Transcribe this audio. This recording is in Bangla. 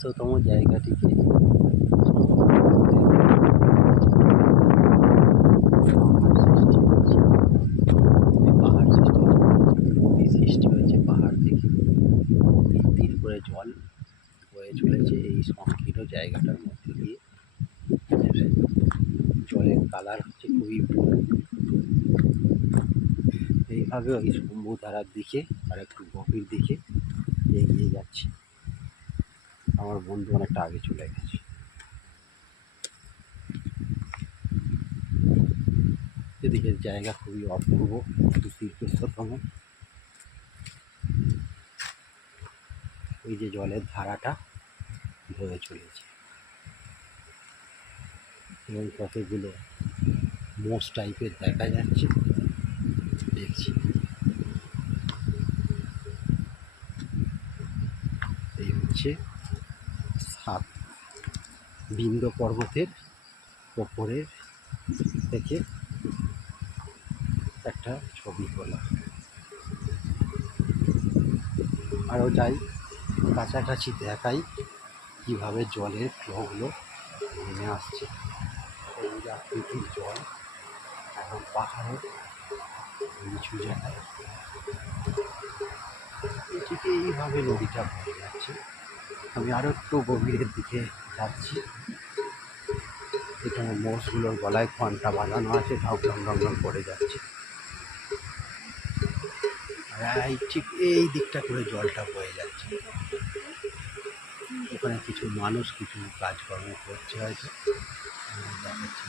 বিশ্বস্ততম জায়গাটিকে পাহাড় সৃষ্টি হয়েছে পাহাড় থেকে তিন তিন করে জল বয়ে চলেছে এই সংকীর্ণ জায়গাটার মধ্যে দিয়ে। জলের কালার হচ্ছে খুবই ব্লু। এইভাবে ওই শম্ভুধারার দিকে আর একটু গভীর দিকে এগিয়ে যাচ্ছে। আমার বন্ধু অনেকটা আগে চলে গেছে। এদিকের জায়গা খুবই অপূর্ব, তীর্থস্তম। ওই যে জলের ধারাটা বয়ে চলেছে এবং কতগুলো মোষ টাইপের দেখা যাচ্ছে, দেখছি। এই হচ্ছে সাত বিন্দ পর্বতের ওপরের থেকে একটা ছবি তোলা। আরও যাই কাছাকাছি দেখাই কীভাবে জলের ফ্লোগুলো নেমে আসছে। এই প্রাকৃতিক জল এখন পাহাড়ের নিচু জায়গায় এটিকে এইভাবে নদীটা বয়ে যাচ্ছে। আমি আরও একটু গভীরের দিকে যাচ্ছি। এখানে মোষগুলোর গলায় ঘন্টা বাঁধানো আছে, ঢং ঢং ঢং ঢং করে যাচ্ছে। আর ঠিক এই দিকটা করে জলটা বয়ে যাচ্ছে। ওখানে কিছু মানুষ কিছু কাজকর্ম করছে হয়তো, দেখাচ্ছি।